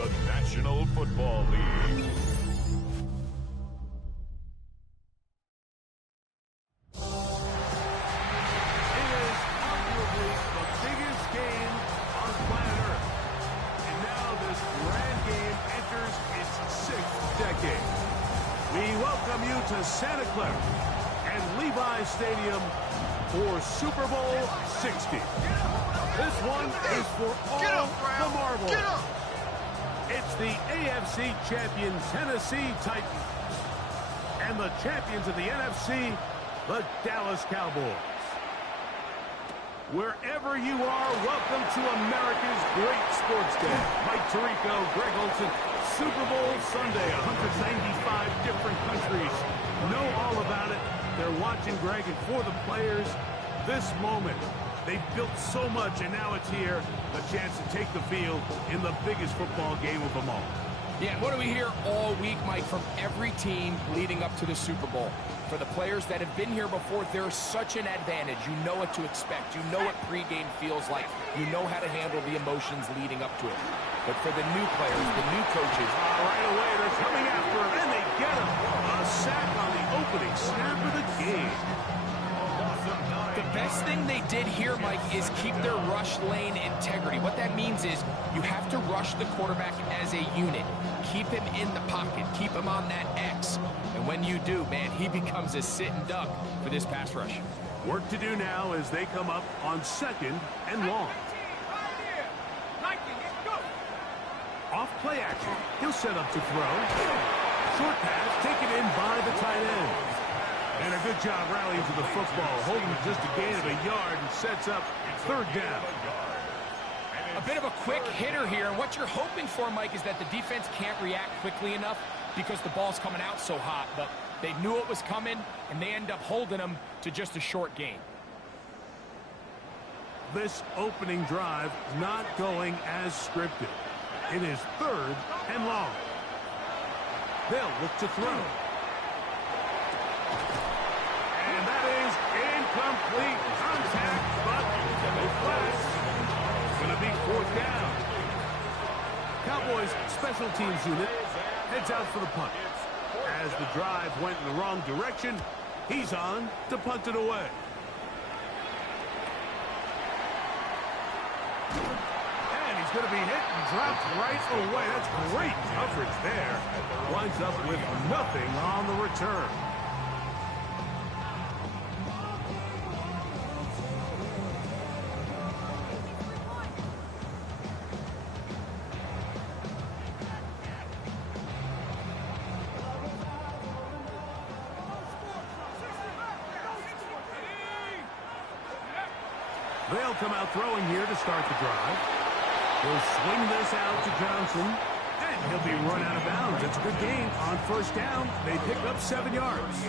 the National Football League. It is arguably the biggest game on planet Earth. And now this grand game enters its 6th decade. We welcome you to Santa Clara and Levi Stadium for Super Bowl 60. This one is for all the marbles. It's the AFC champion Tennessee Titans and the champions of the NFC, the Dallas Cowboys. Wherever you are, welcome to America's great sports day. Mike Tirico, Greg Olson, Super Bowl Sunday, 195 different countries know all about it. They're watching, Greg, and for the players, this moment. They've built so much, and now it's here, a chance to take the field in the biggest football game of them all. Yeah, and what do we hear all week, Mike, from every team leading up to the Super Bowl? For the players that have been here before, there's such an advantage. You know what to expect. You know what pregame feels like. You know how to handle the emotions leading up to it. But for the new players, the new coaches... Right away, they're coming after him, and they get him. A sack on the opening snap of the game. The best thing they did here, Mike, is keep their rush lane integrity. What that means is you have to rush the quarterback as a unit. Keep him in the pocket. Keep him on that X. And when you do, man, he becomes a sitting duck for this pass rush. Work to do now as they come up on 2nd and long. Off play action. He'll set up to throw. Short pass taken in by the tight end. And a good job rallying to the football, holding just a gain of a yard and sets up 3rd down. A bit of a quick hitter here, and what you're hoping for, Mike, is that the defense can't react quickly enough because the ball's coming out so hot, but they knew it was coming, and they end up holding them to just a short gain. This opening drive not going as scripted. It is 3rd and long. They'll look to throw. And that is incomplete contact, but no flags. Going to be 4th down. Cowboys special teams unit heads out for the punt. As the drive went in the wrong direction, he's on to punt it away. And he's going to be hit and dropped right away. That's great coverage there. Winds up with nothing on the return. They'll come out throwing here to start the drive. He'll swing this out to Johnson, and he'll be run out of bounds. It's a good gain on 1st down. They pick up 7 yards.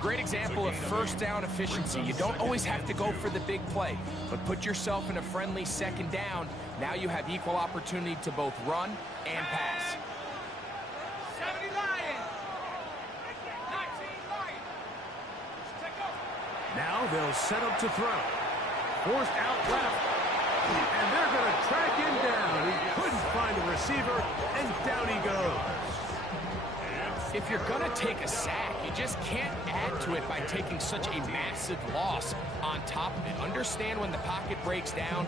Great example of 1st down efficiency. You don't always have to go for the big play, but put yourself in a friendly 2nd down. Now you have equal opportunity to both run and pass. Now they'll set up to throw. Forced out left. And they're going to track him down. He couldn't find a receiver, and down he goes. If you're going to take a sack, you just can't add to it by taking such a massive loss on top of it. Understand when the pocket breaks down,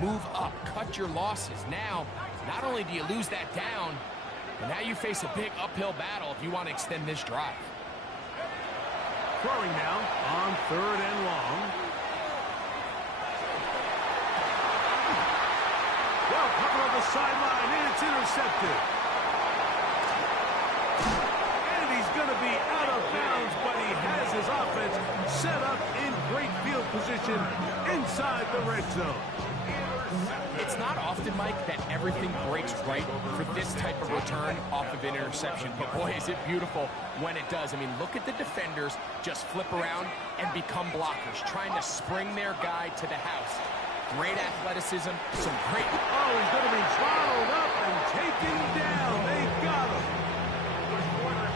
move up, cut your losses. Now, not only do you lose that down, but now you face a big uphill battle if you want to extend this drive. Throwing now on 3rd and long. Well, cover on the sideline, and it's intercepted. And he's going to be out of bounds, but he has his offense set up in great field position inside the red zone. It's not often, Mike, that everything breaks right for this type of return off of an interception. But boy, is it beautiful when it does. I mean, look at the defenders just flip around and become blockers, trying to spring their guy to the house. Great athleticism, some great... Oh, he's going to be followed up and taken down. They got him.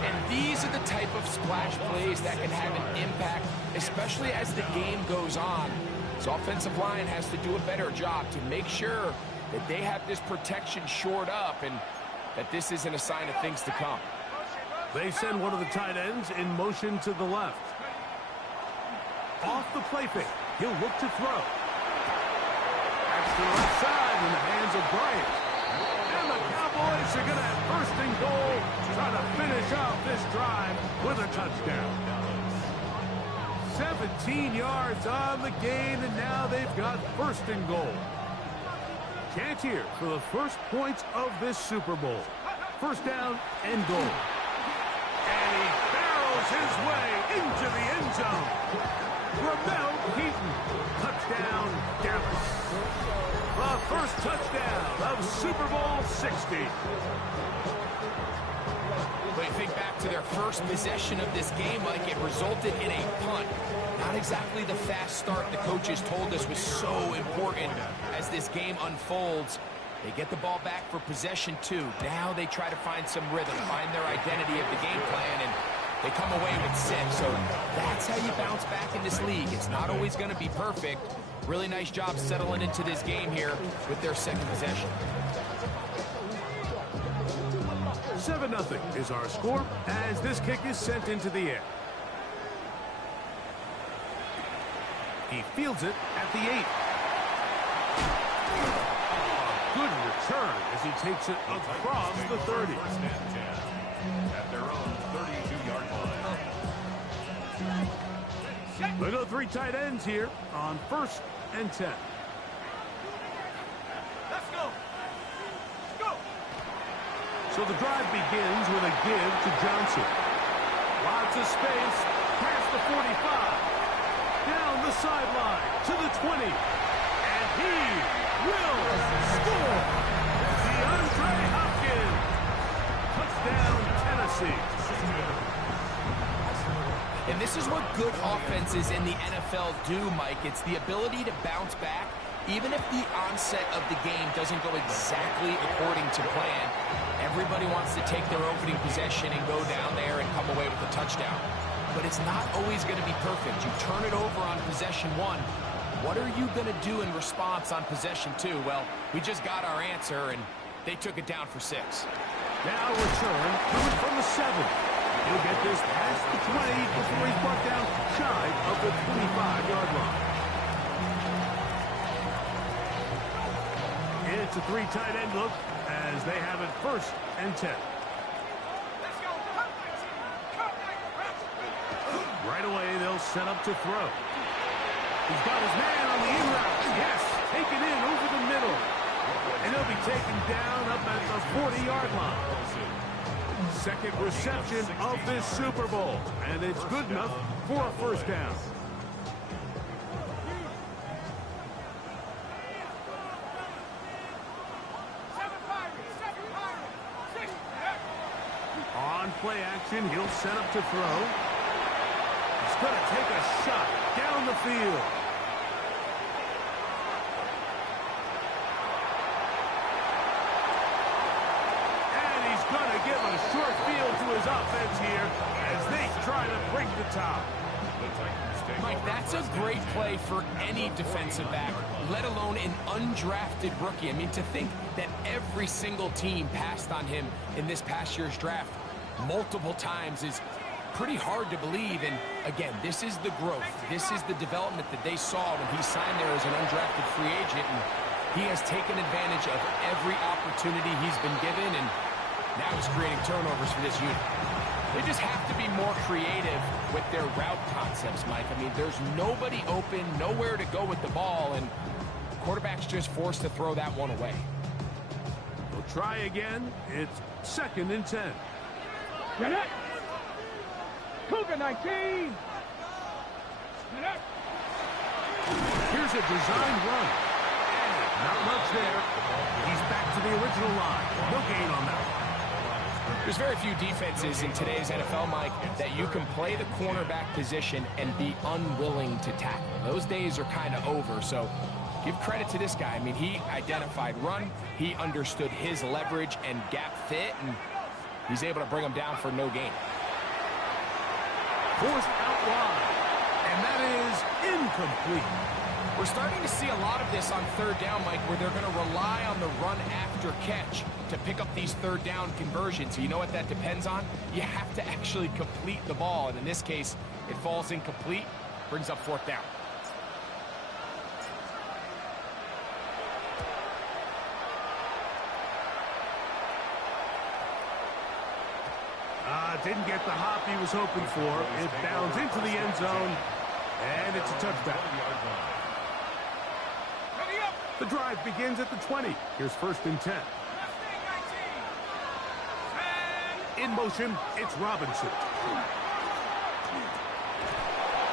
And these are the type of splash plays that can have an impact, especially as the game goes on. This offensive line has to do a better job to make sure that they have this protection shored up and that this isn't a sign of things to come. They send one of the tight ends in motion to the left. Off the play fake. He'll look to throw. That's to the left side in the hands of Bryant. And the Cowboys are going to have first and goal, trying to finish off this drive with a touchdown. 17 yards on the gain, and now they've got first and goal. Cantier for the first points of this Super Bowl. First down and goal. And he barrels his way into the end zone. Ramel Keaton. Touchdown, Dallas. The first touchdown of Super Bowl 60. But you think back to their first possession of this game, like it resulted in a punt. Not exactly the fast start the coaches told us was so important as this game unfolds. They get the ball back for possession 2. Now they try to find some rhythm, find their identity of the game plan, and they come away with 6. So that's how you bounce back in this league. It's not always going to be perfect. Really nice job settling into this game here with their second possession. 7-0 is our score as this kick is sent into the air. He fields it at the 8. A good return as he takes it across the 30. At their own 32-yard line. We go 3 tight ends here on 1st and 10. Let's go. So the drive begins with a give to Johnson. Lots of space past the 45. Down the sideline to the 20. And he will score. DeAndre Hopkins. Touchdown, Tennessee. And this is what good offenses in the NFL do, Mike. It's the ability to bounce back, even if the onset of the game doesn't go exactly according to plan. Everybody wants to take their opening possession and go down there and come away with a touchdown. But it's not always going to be perfect. You turn it over on possession 1. What are you going to do in response on possession 2? Well, we just got our answer, and they took it down for 6. Now return coming from the 7. He'll get this past the 20 before he's brought down shy of the 25-yard line. It's a 3 tight end look as they have it 1st and 10. Right away, they'll set up to throw. He's got his man on the in route. Yes, taken in over the middle. And he'll be taken down up at the 40-yard line. Second reception of this Super Bowl, and it's good enough for a first down. On play action, he'll set up to throw. He's going to take a shot down the field. Going to give a short field to his offense here as they try to break the top. Mike, that's a great play for any defensive back, let alone an undrafted rookie. I mean, to think that every single team passed on him in this past year's draft multiple times is pretty hard to believe. And again, this is the growth. This is the development that they saw when he signed there as an undrafted free agent. And he has taken advantage of every opportunity he's been given, and now he's creating turnovers for this unit. They just have to be more creative with their route concepts, Mike. I mean, there's nobody open, nowhere to go with the ball, and the quarterback's just forced to throw that one away. We'll try again. It's 2nd and 10. Get it! Cougar 19! Here's a design run. Not much there. He's back to the original line. No gain on that one. There's very few defenses in today's NFL, Mike, that you can play the cornerback position and be unwilling to tackle. Those days are kind of over, so give credit to this guy. I mean, he identified run, he understood his leverage and gap fit, and he's able to bring him down for no gain. Forced out wide, and that is incomplete. We're starting to see a lot of this on third down, Mike, where they're going to rely on the run after catch to pick up these third down conversions. So you know what that depends on? You have to actually complete the ball, and in this case, it falls incomplete, brings up fourth down. Didn't get the hop he was hoping for. It bounds into the end zone, and it's a touchdown. The drive begins at the 20. Here's first and 10. In motion, it's Robinson.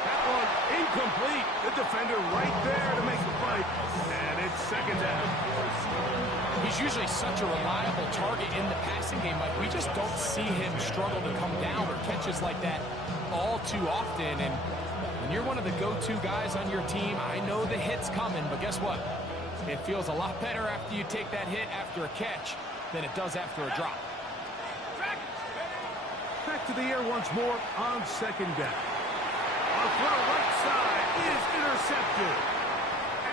That one incomplete. The defender right there to make the fight, and it's second down. He's usually such a reliable target in the passing game, Mike. We just don't see him struggle to come down with catches like that all too often. And when you're one of the go-to guys on your team, I know the hit's coming, but guess what? It feels a lot better after you take that hit after a catch than it does after a drop. Back to the air once more on second down. A throw right side is intercepted.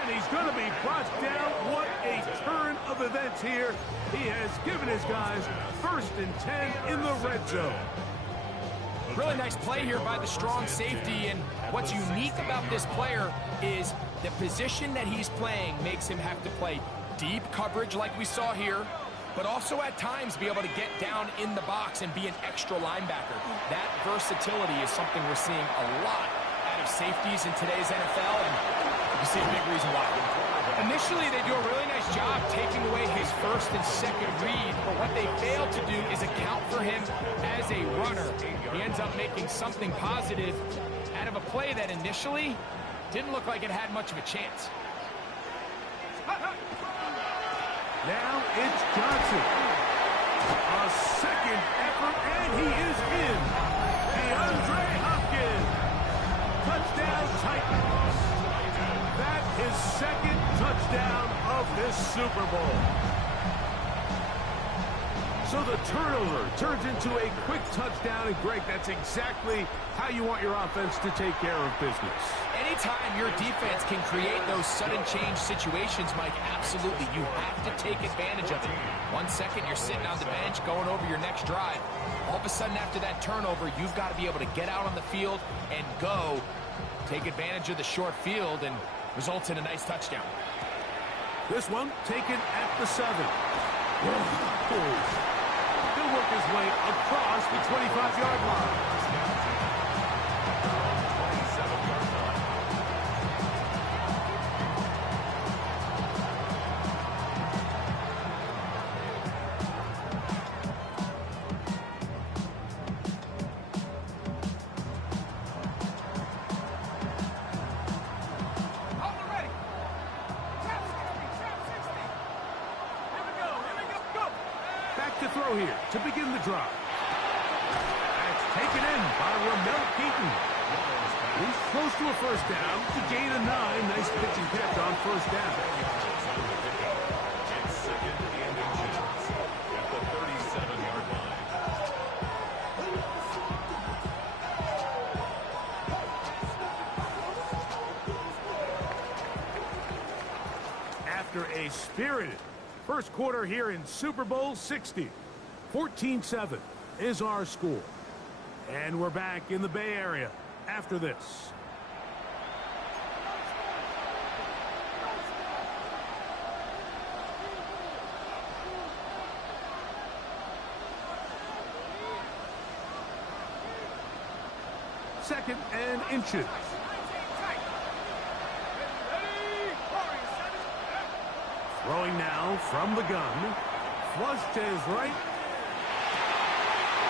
And he's going to be brought down. What a turn of events here. He has given his guys first and 10 in the red zone. Really nice play here by the strong safety, and what's unique about this player is the position that he's playing makes him have to play deep coverage like we saw here, but also at times be able to get down in the box and be an extra linebacker. That versatility is something we're seeing a lot out of safeties in today's NFL, and you see a big reason why. Initially, they do a really nice job taking away his first and second read, but what they fail to do is account for him as a runner. He ends up making something positive out of a play that initially didn't look like it had much of a chance. Now it's Johnson. A second effort, and he is in. DeAndre Hopkins. Touchdown Titans. That is second touchdown of this Super Bowl. So the turnover turns into a quick touchdown, and Greg, that's exactly how you want your offense to take care of business. Anytime your defense can create those sudden change situations, Mike, absolutely, you have to take advantage of it. 1 second, you're sitting on the bench going over your next drive. All of a sudden, after that turnover, you've got to be able to get out on the field and go, take advantage of the short field, and results in a nice touchdown. This one taken at the 7. He'll work his way across the 25-yard line. To throw here to begin the drive. That's taken in by Ramel Keaton. He's close to a first down to gain a 9. Nice pitch and catch on first down. It's second and inches at the 37-yard line. After a spirited first quarter here in Super Bowl 60, 14-7 is our score. And we're back in the Bay Area after this. Second and inches. Throwing now from the gun. Flush to his right.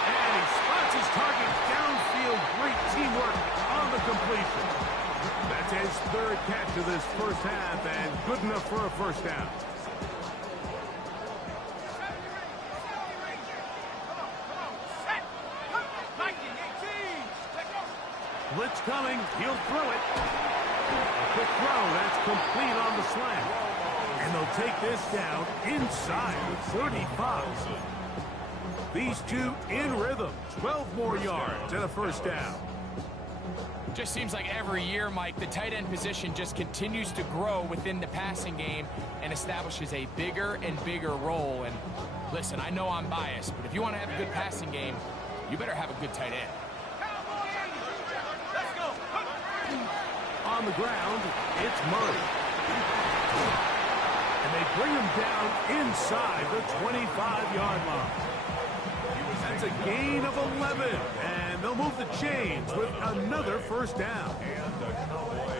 And he spots his target downfield. Great teamwork on the completion. That's his third catch of this first half, and good enough for a first down. Blitz coming. He'll throw it. A quick throw. That's complete on the slant. And they'll take this down inside the 35. These two in rhythm. 12 more yards and a first down. Just seems like every year, Mike, the tight end position just continues to grow within the passing game and establishes a bigger and bigger role. And listen, I know I'm biased, but if you want to have a good passing game, you better have a good tight end. On the ground, it's Murray. And they bring him down inside the 25-yard line. That's a gain of 11, and they'll move the chains with another first down.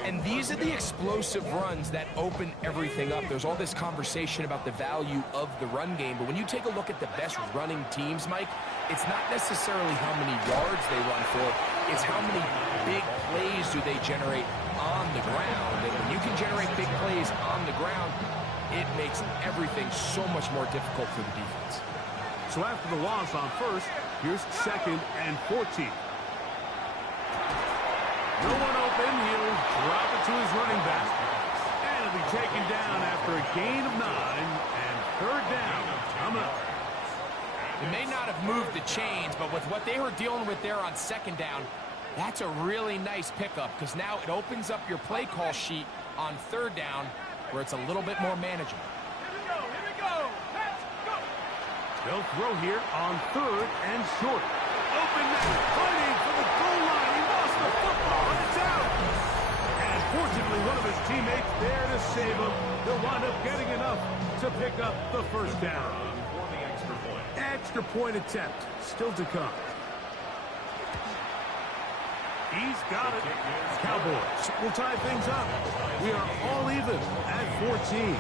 And these are the explosive runs that open everything up. There's all this conversation about the value of the run game, but when you take a look at the best running teams, Mike, it's not necessarily how many yards they run for, it's how many big plays do they generate on the ground. And when you can generate big plays on the ground, it makes everything so much more difficult for the defense. So after the loss on first, here's 2nd and 14. No one open. He'll drop it to his running back. And it'll be taken down after a gain of 9 and 3rd down coming up. They may not have moved the chains, but with what they were dealing with there on 2nd down, that's a really nice pickup because now it opens up your play call sheet on 3rd down where it's a little bit more manageable. They'll throw here on 3rd and short. Open man, fighting for the goal line. He lost the football, and it's out. And fortunately, one of his teammates there to save him. He'll wind up getting enough to pick up the first down. For the extra point. Extra point attempt still to come. He's got it. Cowboys will tie things up. We are all even at 14.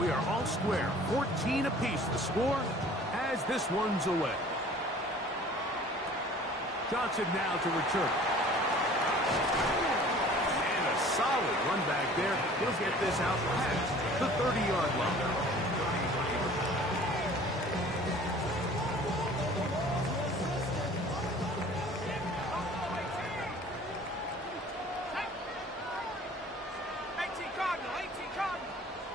We are all square. 14 apiece the score as this one's away. Johnson now to return. And a solid run back there. He'll get this out past the 30-yard line.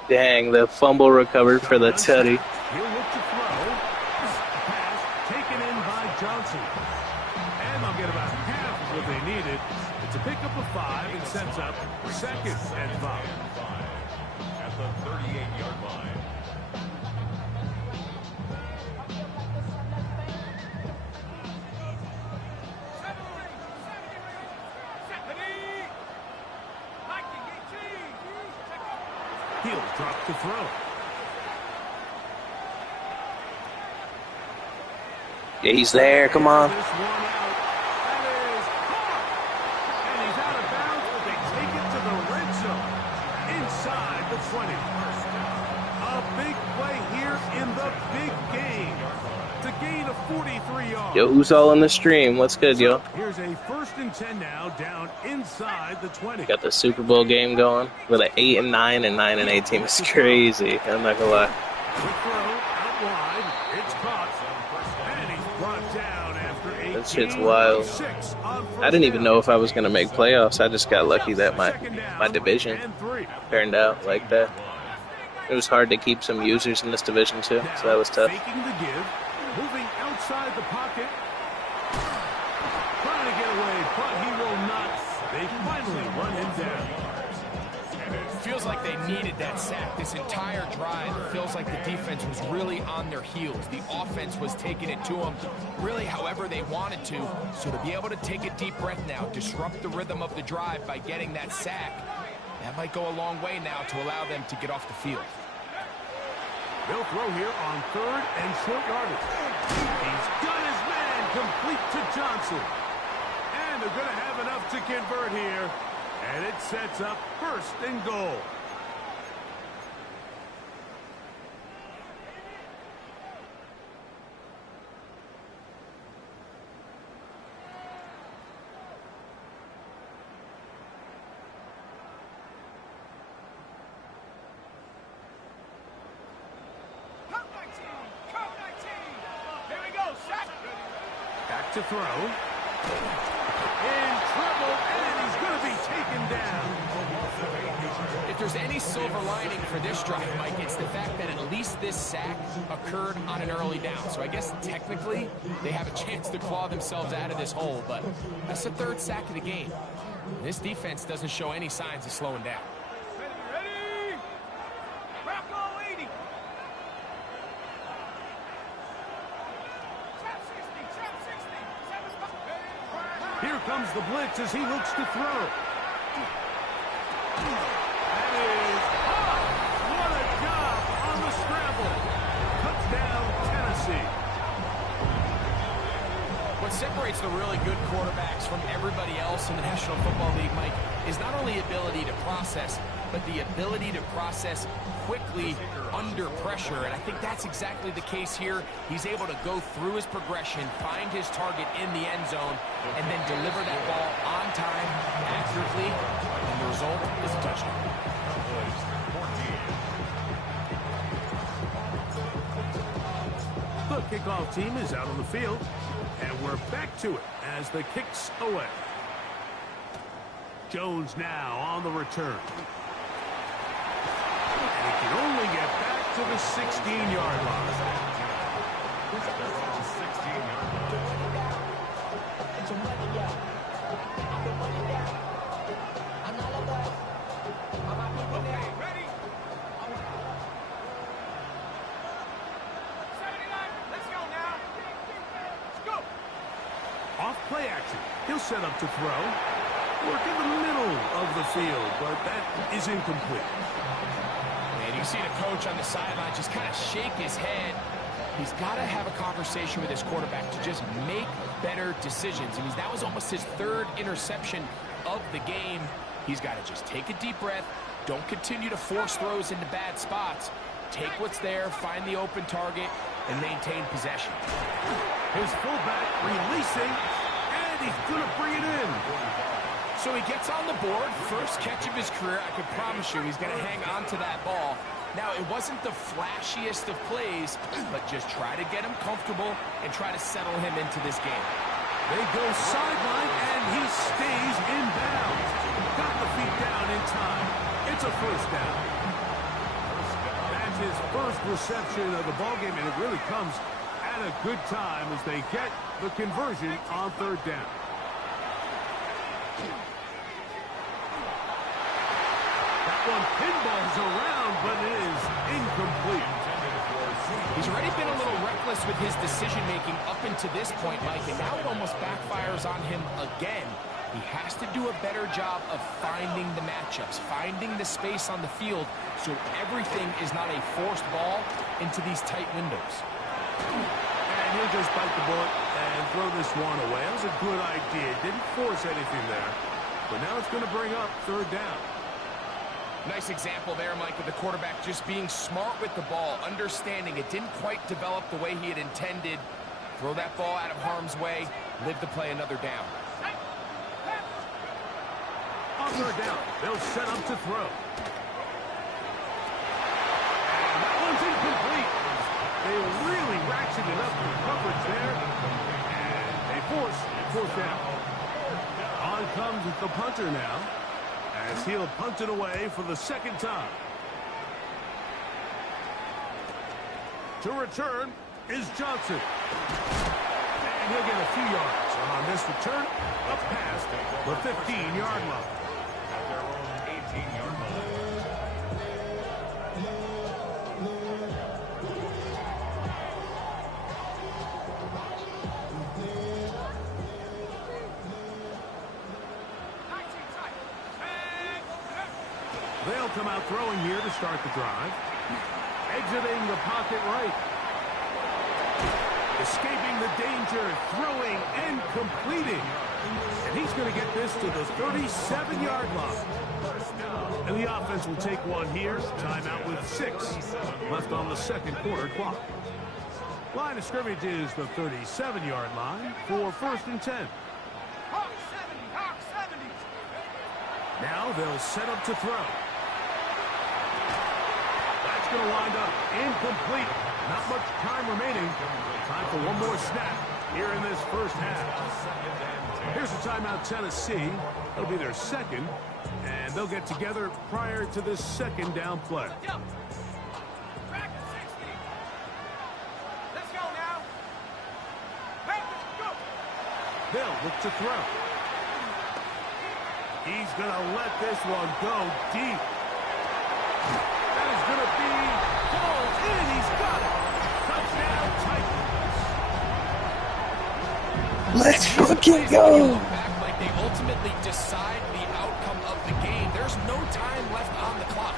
Dang, the fumble recovered for the tutty. He'll look to throw. Pass taken in by Johnson. And they'll get about half of what they needed. It's a pickup of 5 and sets up 2nd and 5. At the 38-yard line. He'll drop to throw. Yeah, he's there. Come on. This one out. That is caught. And he's out of bounds, but they take it to the red zone. Inside the 20. A big play here in the big game. To gain a 43 yards. Yo, who's all in the stream? What's good, yo? Here's a 1st and 10 now, down inside the 20. Got the Super Bowl game going with an 8 and 9 and 9 and 8 team. It's crazy. I'm not gonna lie. Quick throw out wide. It's caught. And he's brought down after a That shit's gain wild. of 6 on first I didn't even down. know if I was gonna make playoffs. I just got lucky that my division And 3. turned out like that. It was hard to keep some users in this division too, so that was tough. Faking the give, moving outside the pocket, trying to get away, but he will not. They finally run him down. It feels like they needed that sack this entire drive. It feels like the defense was really on their heels. The offense was taking it to them really however they wanted to. So to be able to take a deep breath now, disrupt the rhythm of the drive by getting that sack, that might go a long way now to allow them to get off the field. They'll throw here on 3rd and short yardage. He's got his man complete to Johnson. And they're going to have enough to convert here. And it sets up 1st and goal. Back to throw. In trouble, and he's going to be taken down. If there's any silver lining for this drive, Mike. It's the fact that at least this sack occurred on an early down. So I guess technically they have a chance to claw themselves out of this hole, but that's the third sack of the game. This defense doesn't show any signs of slowing down. Ready? Rock all 80. Trap 60, trap 60. Here comes the blitz as he looks to throw. That is hot. What a job on the scramble. Touchdown, Tennessee. What separates the really good quarterbacks from everybody else in the National Football League, Mike, is not only ability to process, but the ability to process quickly under pressure. And I think that's exactly the case here. He's able to go through his progression, find his target in the end zone, and then deliver that ball on time, accurately, and the result is a touchdown. The kickoff team is out on the field, and we're back to it as the kick's away. Jones now on the return. And he can only get back to the 16-yard line. Play action. He'll set up to throw. Work in the middle of the field, but that is incomplete. And you see the coach on the sideline just kind of shake his head. He's got to have a conversation with his quarterback to just make better decisions. I mean, that was almost his third interception of the game. He's got to just take a deep breath. Don't continue to force throws into bad spots. Take what's there, find the open target, and maintain possession. His fullback releasing. He's going to bring it in. So he gets on the board. First catch of his career. I can promise you he's going to hang on to that ball. Now, it wasn't the flashiest of plays, but just try to get him comfortable and try to settle him into this game. They go sideline, and he stays in bounds. Got the feet down in time. It's a first down. That's his first reception of the ballgame, and it really comes at a good time as they get the conversion on third down. That one pinballs around, but it is incomplete. He's already been a little reckless with his decision-making up until this point, Mike, and now it almost backfires on him again. He has to do a better job of finding the matchups, finding the space on the field, so everything is not a forced ball into these tight windows. And he'll just bite the bullet and throw this one away. That was a good idea. Didn't force anything there. But now it's going to bring up third down. Nice example there, Mike, of the quarterback just being smart with the ball, understanding it didn't quite develop the way he had intended. Throw that ball out of harm's way, live to play another down. On third down, they'll set up to throw. And that one's incomplete. They really ratcheted up the coverage there, and they force fourth down. On comes the punter now, as he'll punt it away for the second time. To return is Johnson. And he'll get a few yards on this return, up past the 15-yard line. At their own 18-yard line. They'll come out throwing here to start the drive. Exiting the pocket right. Escaping the danger, throwing and completing. And he's going to get this to the 37-yard line. And the offense will take one here. Timeout with 6 left on the second quarter clock. Line of scrimmage is the 37-yard line for 1st and 10. Hawk 70, Hawk 70. Now they'll set up to throw. That's going to wind up incomplete. Not much time remaining. Time for one more snap here in this first half. Here's the timeout, Tennessee. It'll be their second. And And they'll get together prior to the second down play. Back to 60. Let's go now. Hey, go. They'll look to throw. He's going to let this one go deep. That is going to be pulled in. He's got it. Touchdown, Titans. Let's fucking go. Like they ultimately decide the outcome of the game. There's no time left on the clock.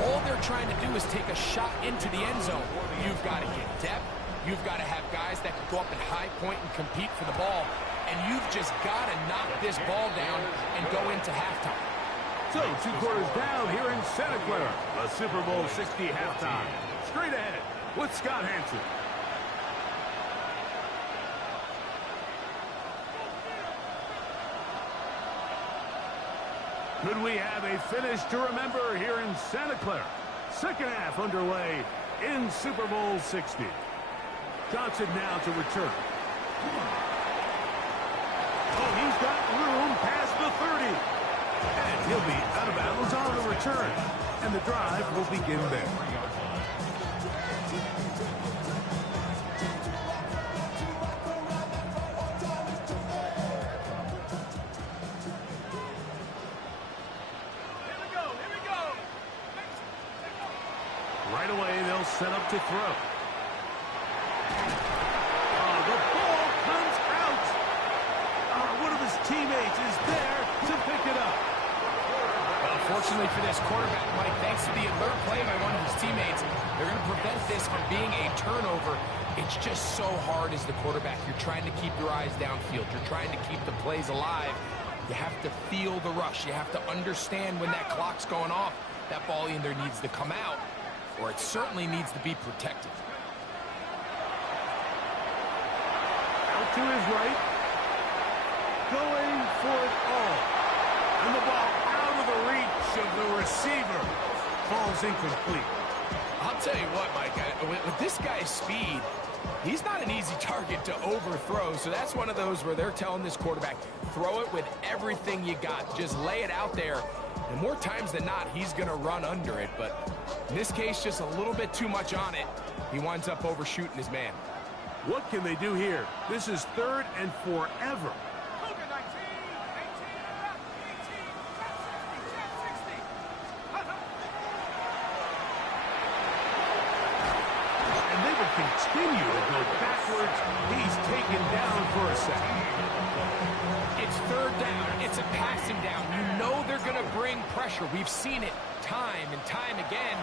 All they're trying to do is take a shot into the end zone. You've got to get depth. You've got to have guys that can go up and high point and compete for the ball. And you've just got to knock this ball down and go into halftime. So, 2 quarters down here in Santa Clara. The Super Bowl 60 halftime. Straight ahead with Scott Hansen. Could we have a finish to remember here in Santa Clara? Second half underway in Super Bowl 60. Johnson now to return. Oh, he's got room past the 30. And he'll be out of bounds on the return. And the drive will begin there. Right away, they'll set up to throw. Oh, the ball comes out. One of his teammates is there to pick it up. Well, fortunately for this quarterback, Mike, thanks to the alert play by one of his teammates, they're going to prevent this from being a turnover. It's just so hard as the quarterback. You're trying to keep your eyes downfield. You're trying to keep the plays alive. You have to feel the rush. You have to understand when that clock's going off. That ball either needs to come out or it certainly needs to be protected. Out to his right. Going for it all. And the ball out of the reach of the receiver. Falls incomplete. I'll tell you what, Mike, with this guy's speed, he's not an easy target to overthrow. So that's one of those where they're telling this quarterback, throw it with everything you got. Just lay it out there. And more times than not, he's going to run under it. But in this case, just a little bit too much on it. He winds up overshooting his man. What can they do here? This is 3rd and forever. Cougar 19, 18, 60. And they would continue to go backwards. He's taken down for a second. It's 3rd down. It's a passing down. You know they're going to bring pressure. We've seen it time and time again.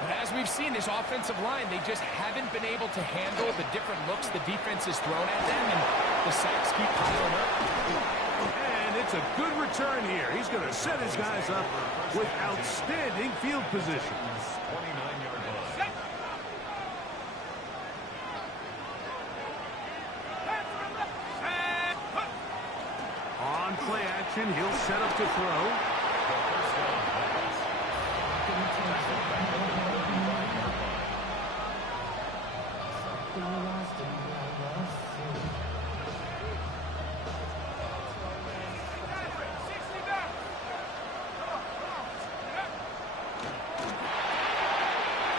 But as we've seen, this offensive line, they just haven't been able to handle the different looks the defense has thrown at them, and the sacks keep piling up. And it's a good return here. He's going to set his guys up with outstanding field position. 29-yard line. On play action, he'll set up to throw.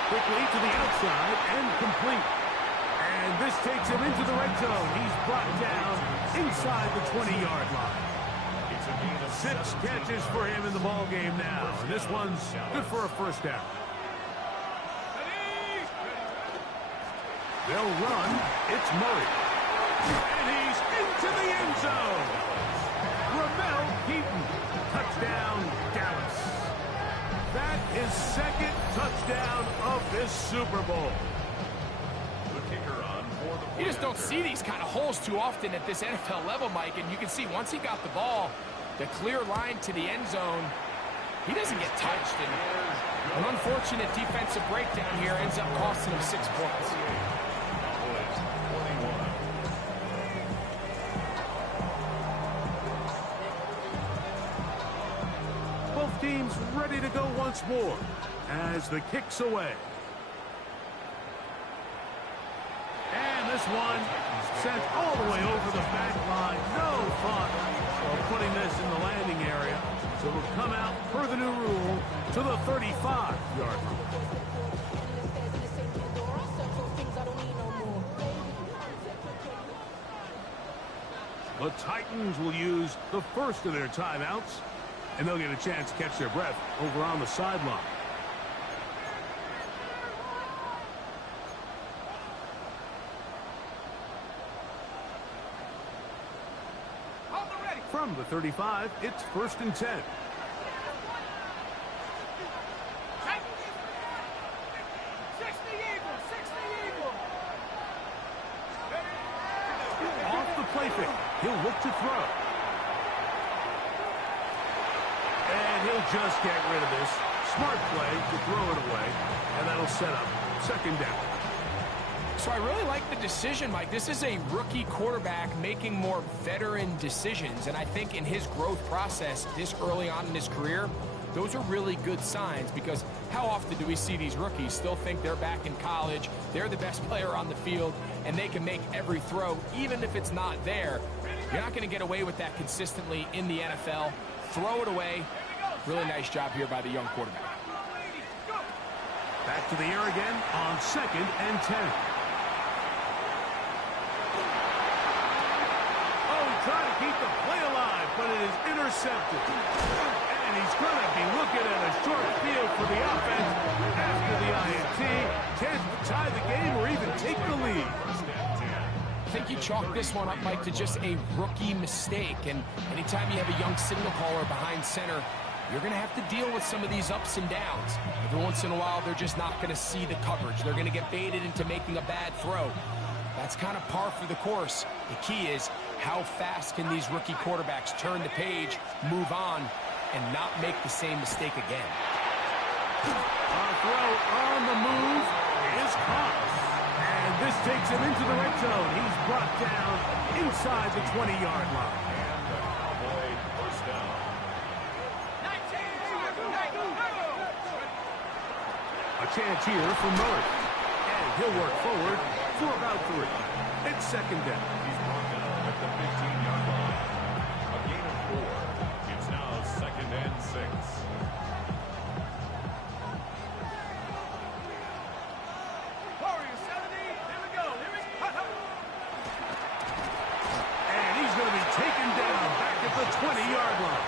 Quickly to the outside and complete. And this takes him into the red zone. He's brought down inside the 20-yard line. 6 catches for him in the ball game now. And this one's good for a first down. They'll run. It's Murray. And he's into the end zone. Ramel Keaton. Touchdown, Dallas. That is 2nd touchdown of this Super Bowl. You just don't see these kind of holes too often at this NFL level, Mike. And you can see once he got the ball, the clear line to the end zone, he doesn't get touched. And an unfortunate defensive breakdown here ends up costing him 6 points. Both teams ready to go once more as the kick's away. And this one sent all the way over the back line. No thought of putting this in the landing area. So it'll come out to the 35-yard line. The Titans will use the first of their timeouts, and they'll get a chance to catch their breath over on the sideline. From the 35, it's 1st and 10. 60 Eagles, 60 Eagles. Off the play fake. He'll look to throw. And he'll just get rid of this. Smart play to throw it away. And that'll set up 2nd down. So I really like the decision, Mike. This is a rookie quarterback making more veteran decisions, and I think in his growth process this early on in his career, those are really good signs, because how often do we see these rookies still think they're back in college, they're the best player on the field, and they can make every throw, even if it's not there. You're not going to get away with that consistently in the NFL. Throw it away. Really nice job here by the young quarterback. Back to the air again on 2nd and 10. Trying to keep the play alive, but it is intercepted. And he's going to be looking at a short field for the offense after the INT. Chance to tie the game or even take the lead. I think you chalk this one up, Mike, to just a rookie mistake. And anytime you have a young signal caller behind center, you're going to have to deal with some of these ups and downs. Every once in a while, they're just not going to see the coverage. They're going to get baited into making a bad throw. That's kind of par for the course. The key is, how fast can these rookie quarterbacks turn the page, move on, and not make the same mistake again? Our throw on the move is caught. And this takes him into the red zone. He's brought down inside the 20-yard line. And the Cowboy first down. 19. A chance here for Murray. And he'll work forward for about 3. It's 2nd down. He's brought down at the 15-yard line. A gain of 4. It's now 2nd and 6. Warriors 70. Here we go. Here we go. And he's going to be taken down back at the 20-yard line.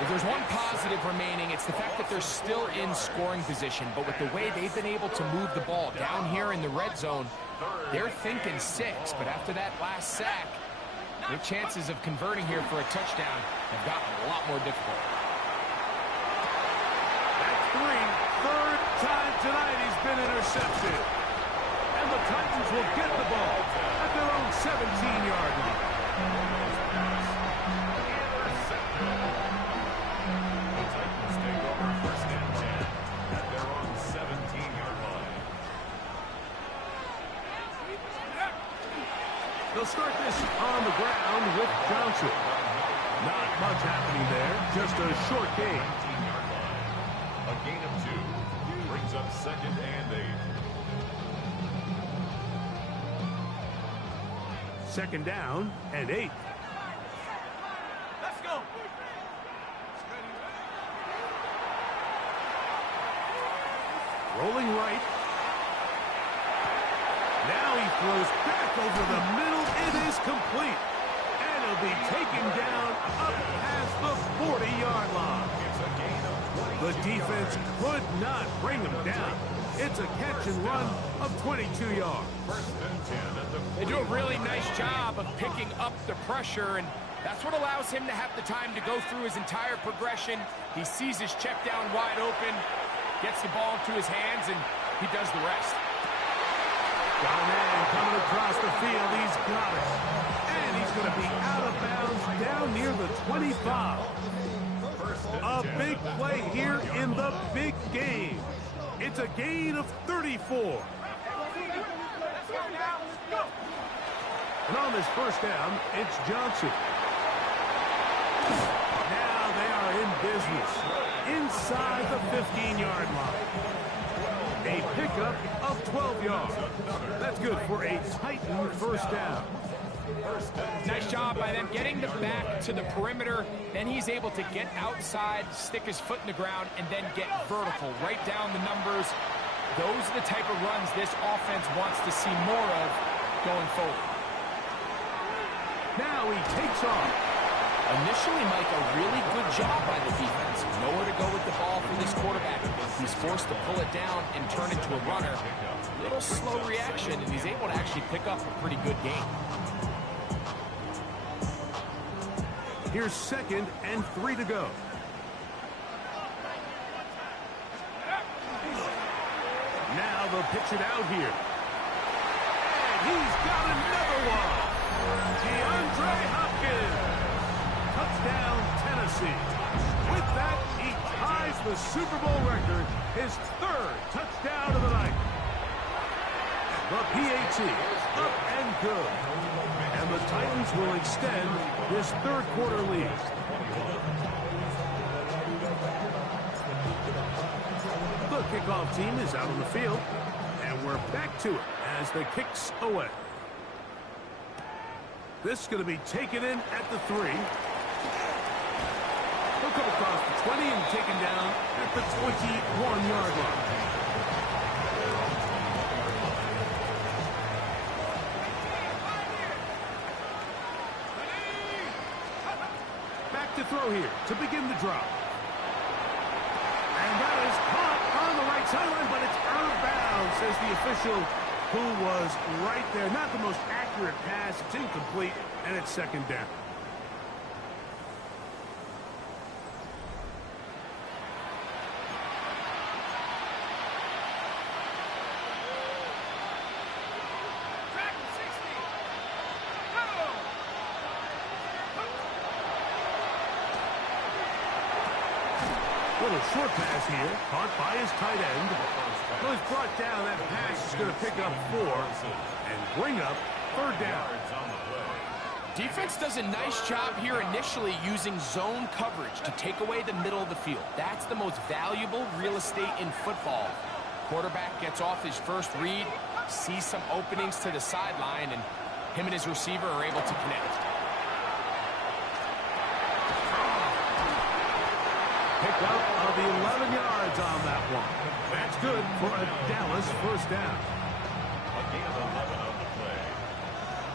If there's one positive remaining, it's the fact that they're still in scoring position. But with the way they've been able to move the ball down here in the red zone, they're thinking 6. But after that last sack, their chances of converting here for a touchdown have gotten a lot more difficult. That's 3. 3rd time tonight he's been intercepted. And the Titans will get the ball at their own 17-yard line. They'll start this on the ground with Johnson. Not much happening there, just a short gain. 19-yard line. A gain of 2 brings up 2nd and 8. 2nd down and 8. Let's go. Rolling right. Now he throws back over the middle. It is complete. And he'll be taken down up past the 40-yard line. It's a gain of 22 The defense could not bring him down. It's a catch and run of 22 yards. 1st and 10 at the 40. They do a really nice job of picking up the pressure, and that's what allows him to have the time to go through his entire progression. He sees his check down wide open, gets the ball into his hands, and he does the rest. Got a man coming across the field. He's got it. And he's going to be out of bounds down near the 25. A big play here in the big game. It's a gain of 34. Let's go now. Go. And on this 1st down, it's Johnson. Now they are in business inside the 15-yard line. A pickup of 12 yards. That's good for a Titan 1st down. Nice job by them getting the back to the perimeter. Then he's able to get outside, stick his foot in the ground, and then get vertical. Right down the numbers. Those are the type of runs this offense wants to see more of going forward. Now he takes off. Initially, Mike, a really good job by the defense. Nowhere to go with the ball for this quarterback. He's forced to pull it down and turn it to a runner. A little slow reaction, and he's able to actually pick up a pretty good game. Here's 2nd and 3 to go. Now they'll pitch it out here. And he's got another one. DeAndre Hopkins. Touchdown, Tennessee. With that, he ties the Super Bowl record, his 3rd touchdown of the night. The PAT is up and good. And the Titans will extend this 3rd quarter lead. The kickoff team is out on the field. And we're back to it as the kick's away. This is going to be taken in at the 3. He'll come across the 20 and taken down at the 21-yard line. Back to throw here to begin the drop. And that is caught on the right sideline, but it's out of bounds, says the official who was right there. Not the most accurate pass. It's incomplete, and it's 2nd down. Little short pass here, caught by his tight end. Was brought down. That pass is going to pick up 4 and bring up 3rd down. Defense does a nice job here initially using zone coverage to take away the middle of the field. That's the most valuable real estate in football. Quarterback gets off his first read, sees some openings to the sideline, and him and his receiver are able to connect. Pick up of the 11 yards on that one. That's good for a Dallas 1st down. A gain of 11 on the play.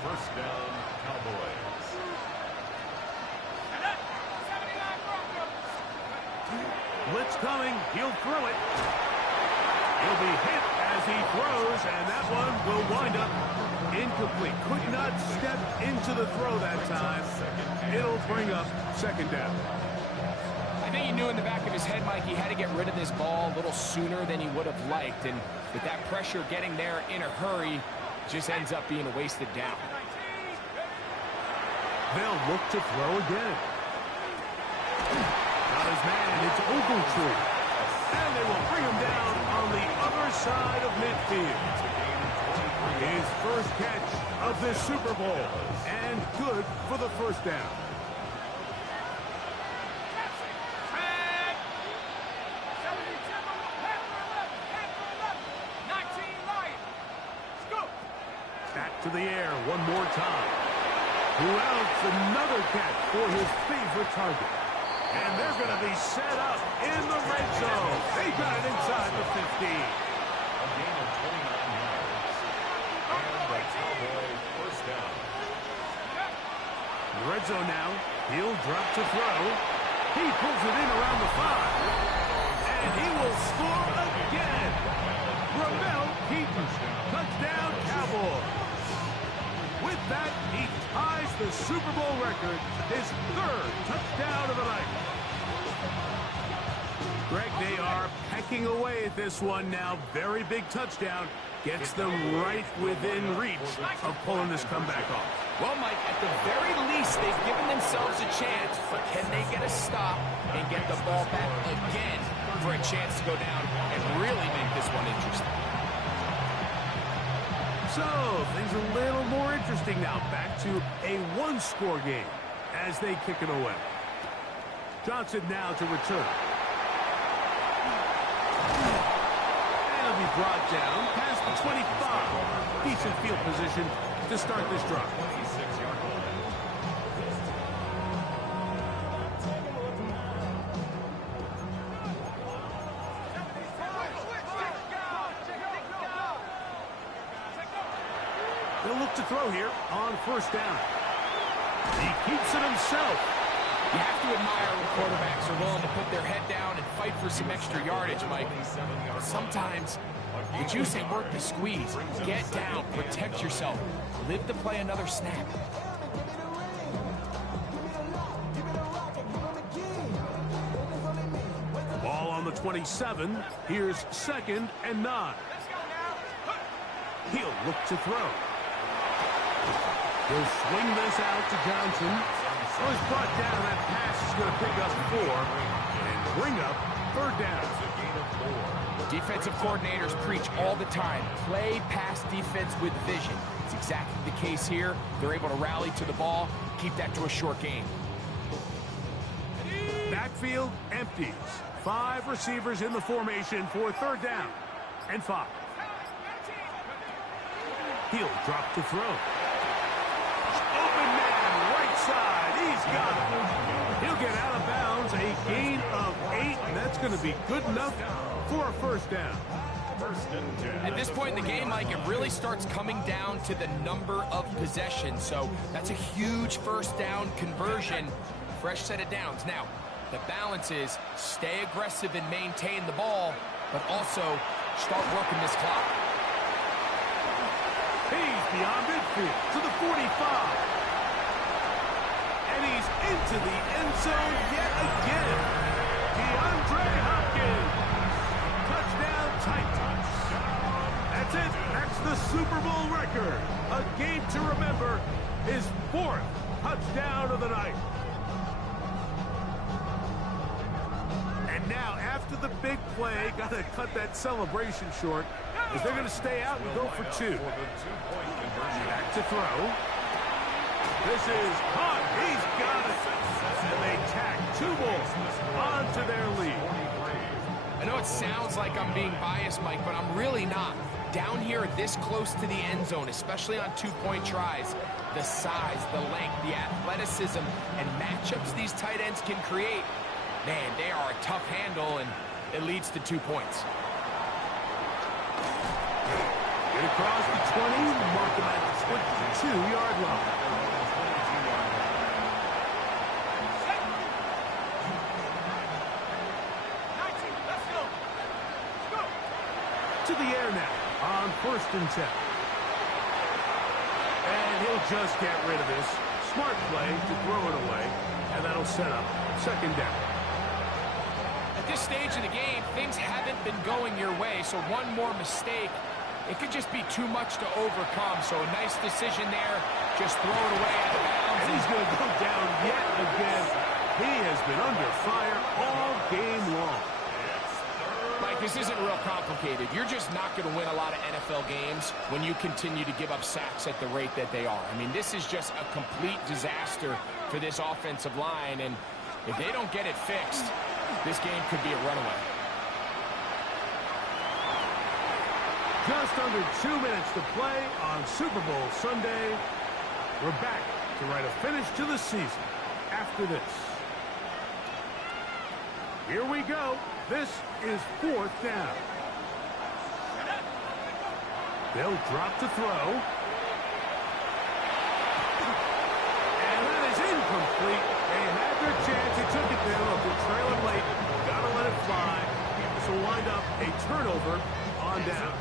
1st down, Cowboys. Blitz coming. He'll throw it. He'll be hit as he throws, and that one will wind up incomplete. Could not step into the throw that time. It'll bring up 2nd down. I think he knew in the back of his head, Mike, he had to get rid of this ball a little sooner than he would have liked. And with that pressure getting there in a hurry, just ends up being a wasted down. They'll look to throw again. Got his man. It's Ogletree. And they will bring him down on the other side of midfield. His 1st catch of this Super Bowl. And good for the 1st down. To the air one more time. Who else? Another catch for his favorite target. And they're going to be set up in the red zone. They got it inside the 15. A gain of 29 yards. And the Cowboy 1st down. The red zone now. He'll drop to throw. He pulls it in around the 5. And he will score again. Ramel Keaton. Touchdown, Cowboys. With that, he ties the Super Bowl record, his 3rd touchdown of the night. Greg, they are pecking away at this one now. Very big touchdown. Gets them right within reach of pulling this comeback off. Well, Mike, at the very least, they've given themselves a chance. But can they get a stop and get the ball back again for a chance to go down and really make this one interesting? So, things are a little more interesting now. Back to a 1-score game as they kick it away. Johnson now to return. And he'll be brought down past the 25. Decent field position to start this drive. 26 yards. He'll look to throw here on first down. He keeps it himself. You have to admire when quarterbacks are willing to put their head down and fight for some extra yardage, Mike. But sometimes, the juice ain't worth the squeeze. Get down, protect yourself, live to play another snap. Ball on the 27. Here's 2nd and 9. He'll look to throw. He'll swing this out to Johnson. Oh, he's brought down. That pass is going to pick up 4 and bring up 3rd down. Defensive coordinators preach all the time, play pass defense with vision. It's exactly the case here. They're able to rally to the ball, keep that to a short game. Backfield empties. 5 receivers in the formation for 3rd down and 5. He'll drop to throw. Open man, right side. He's got it. He'll get out of bounds. A gain of 8. That's going to be good enough for a 1st down. At this point in the game, Mike, it really starts coming down to the number of possessions. So that's a huge 1st down conversion. Fresh set of downs. Now, the balance is stay aggressive and maintain the ball, but also start working this clock. He's beyond midfield to the 45. And he's into the end zone yet again. DeAndre Hopkins. Touchdown Titans. That's it. That's the Super Bowl record. A game to remember. His 4th touchdown of the night. And now, after the big play, got to cut that celebration short, as they're going to stay out and go for 2. Back to throw. This is caught. He's got it. And they tack 2 more onto their lead. I know it sounds like I'm being biased, Mike, but I'm really not. Down here this close to the end zone, especially on 2-point tries, the size, the length, the athleticism, and matchups these tight ends can create, man, they are a tough handle, and it leads to 2 points. Get across the 20, mark him at the 22-yard line. To the air now on 1st and 10. And he'll just get rid of this. Smart play to throw it away, and that'll set up 2nd down. At this stage of the game, things haven't been going your way, so one more mistake, it could just be too much to overcome. So a nice decision there, just throw it away out of bounds. And he's going to go down yet again. He has been under fire all game long. Mike, this isn't real complicated. You're just not going to win a lot of NFL games when you continue to give up sacks at the rate that they are. I mean, this is just a complete disaster for this offensive line, and if they don't get it fixed, this game could be a runaway. Just under 2 minutes to play on Super Bowl Sunday. We're back to write a finish to the season after this. Here we go. This is 4th down. They'll drop to throw. And that is incomplete. They had their chance. They took it there. Look, they're trailing late. Gotta let it fly. This will wind up a turnover on down.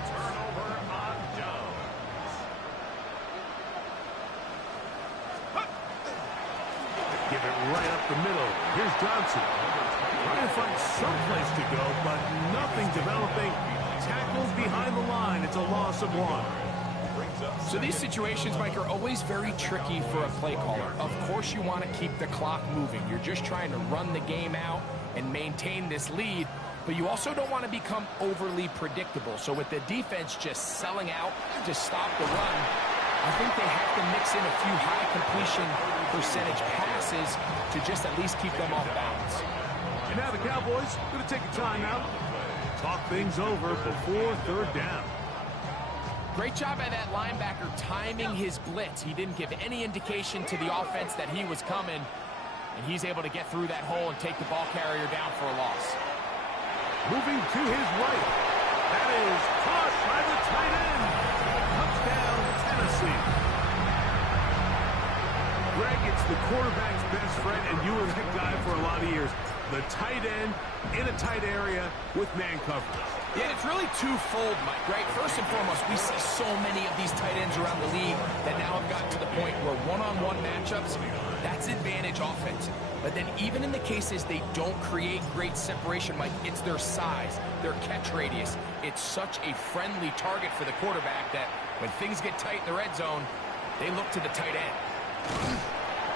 Give it right up the middle. Here's Johnson. Trying to find someplace to go, but nothing developing. Tackled behind the line. It's a loss of 1. So these situations, Mike, are always very tricky for a play caller. Of course you want to keep the clock moving. You're just trying to run the game out and maintain this lead, but you also don't want to become overly predictable. So with the defense just selling out to stop the run, I think they have to mix in a few high completion percentage passes to just at least keep them off balance. And now the Cowboys going to take a timeout. Talk things over before 3rd down. Great job by that linebacker timing his blitz. He didn't give any indication to the offense that he was coming, and he's able to get through that hole and take the ball carrier down for a loss. Moving to his right. That is caught by the tight end. Touchdown, Tennessee. Greg, it's the quarterback's best friend, and you were that guy for a lot of years. The tight end in a tight area with man coverage. Yeah, it's really twofold, Mike, right? First and foremost, we see so many of these tight ends around the league that now have gotten to the point where one-on-one matchups, that's advantage offense. But then even in the cases they don't create great separation, Mike, it's their size, their catch radius. It's such a friendly target for the quarterback that when things get tight in the red zone, they look to the tight end.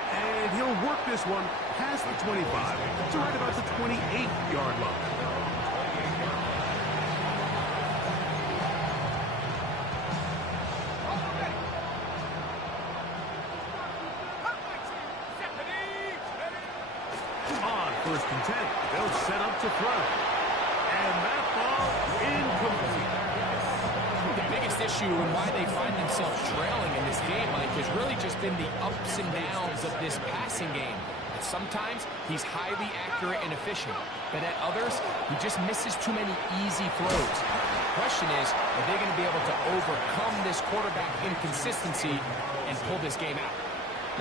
And he'll work this one past the 25 to right about the 28-yard line. On 1st and 10, they'll set up to throw. And that ball incomplete. The biggest issue and why they find themselves trailing in this game, Mike, has really just been the ups and downs of this passing game. And sometimes he's highly accurate and efficient, but at others, he just misses too many easy throws. The question is, are they going to be able to overcome this quarterback inconsistency and pull this game out?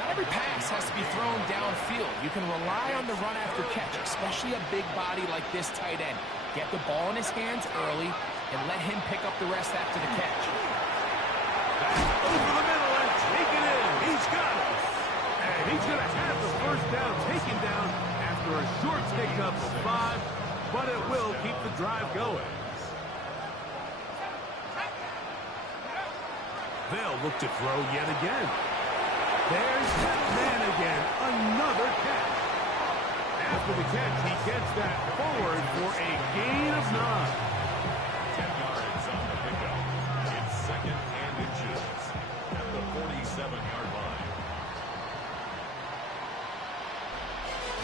Not every pass has to be thrown downfield. You can rely on the run after catch, especially a big body like this tight end. Get the ball in his hands early and let him pick up the rest after the catch. Over the middle and take it in. He's got it. And he's going to have the first down taken down after a short pickup of 5, but it will keep the drive going. They'll look to throw yet again. There's that man again, another catch. After the catch, he gets that forward for a gain of 9. 10 yards on the pickup. It's 2nd and inches at the 47-yard line.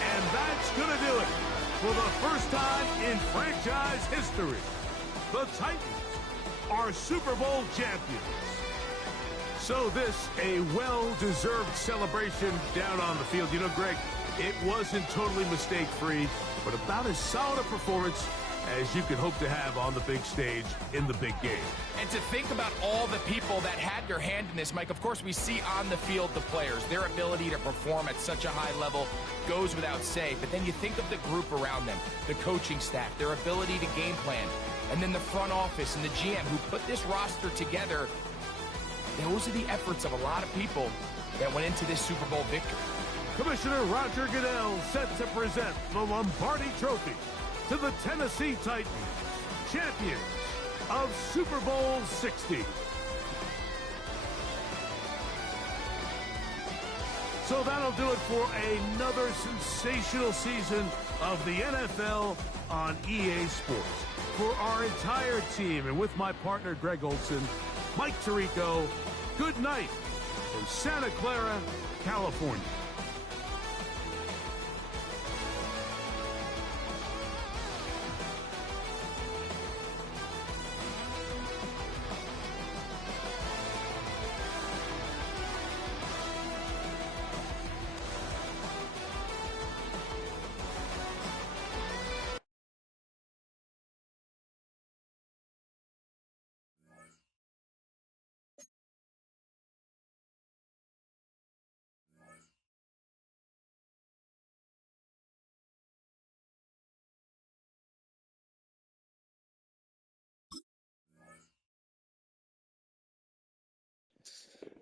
And that's going to do it. For the first time in franchise history, the Titans are Super Bowl champions. So this, a well-deserved celebration down on the field. You know, Greg, it wasn't totally mistake-free, but about as solid a performance as you could hope to have on the big stage in the big game. And to think about all the people that had their hand in this, Mike, of course we see on the field the players. Their ability to perform at such a high level goes without say. But then you think of the group around them, the coaching staff, their ability to game plan, and then the front office and the GM who put this roster together. Those are the efforts of a lot of people that went into this Super Bowl victory. Commissioner Roger Goodell set to present the Lombardi Trophy to the Tennessee Titans, champions of Super Bowl 60. So that'll do it for another sensational season of the NFL on EA Sports. For our entire team and with my partner Greg Olson, Mike Tirico, good night from Santa Clara, California.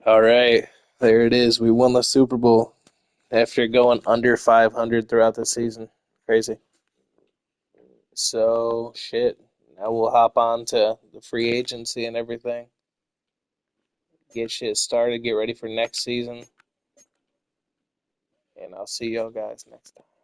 All right, there it is. We won the Super Bowl after going under 500 throughout the season. Crazy. So, shit. Now we'll hop on to the free agency and everything. Get shit started, get ready for next season. And I'll see y'all guys next time.